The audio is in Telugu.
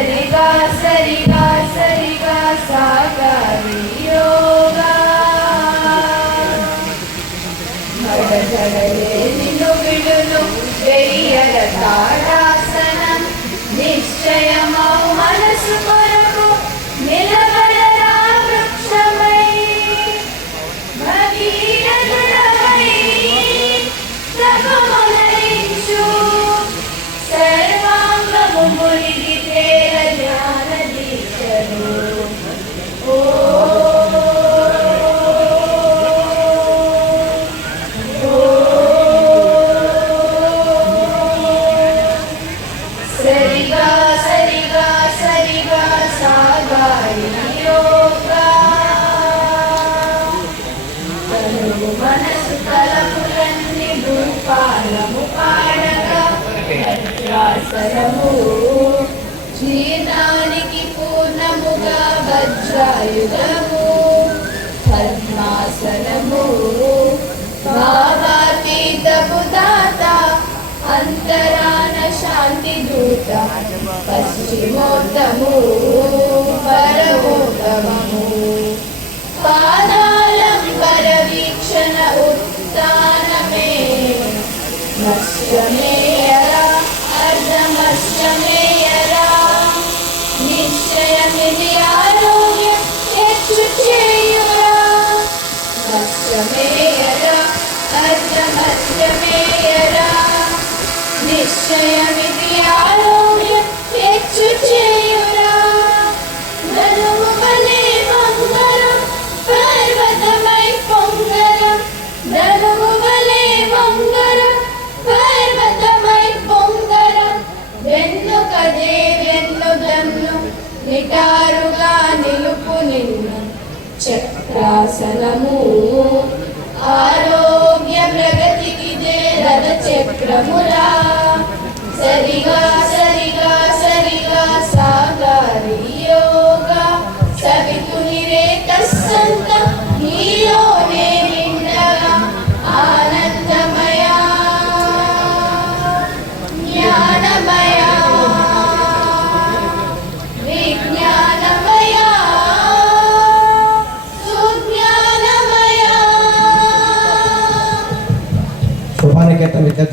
సరిగా సరిగా సరిగా సాగాలి యోగా నిన్ను విడును వెయ్యల తాడాసనం నిశ్చయమౌ మనసు కొరకు నిలబడరా వృక్షమై భగీరథుడవై సర్వమునరించు సర్వాంగము మునిగి తేర జ్ఞాన దీక్షలు సరిగా సరిగా సరిగా సాగాలి యోగా తనువు మనసు తలపులన్నీ భూపాలము పాడగా వజ్రాసనము జీర్ణానికి పూర్ణముగా వజ్రాయుధము పద్మాసనము భావాతీతపు దాత అంతరాన శాంతి దూత పశ్చిమోత్తము పరమోత్తమము పాదాలంబర వీక్షణ ఉత్తానమే నశ్యమేయరా అర్ధమశ్యమేయరా నిశ్చయమిది ఆరోగ్యం హెచ్చు చేయురా నశ్యమేయరా అర్ధమశ్యమేయరా నిశ్చయమిది ఆరోగ్యం హెచ్చు చేయురా ధనువు వలె వంగరం పర్వతమై పొంగరం ధనువు వలె వంగరం పర్వతమై పొంగరం వెన్నుకదే వెన్నుదన్ను నిటారుగా నిలుపు నిన్ను చక్రాసనము ఆరోగ్య ప్రగతికిదే రథ చక్రమురా సరిగా సరిగా సరిగా సాగాలి యోగా సవితుని రేత సంత నీలోనే నిండగా ఆనందమయ జ్ఞానమయ విజ్ఞానమయ సుజ్ఞానమయ శుభానికేతన్ విద్యార్థులు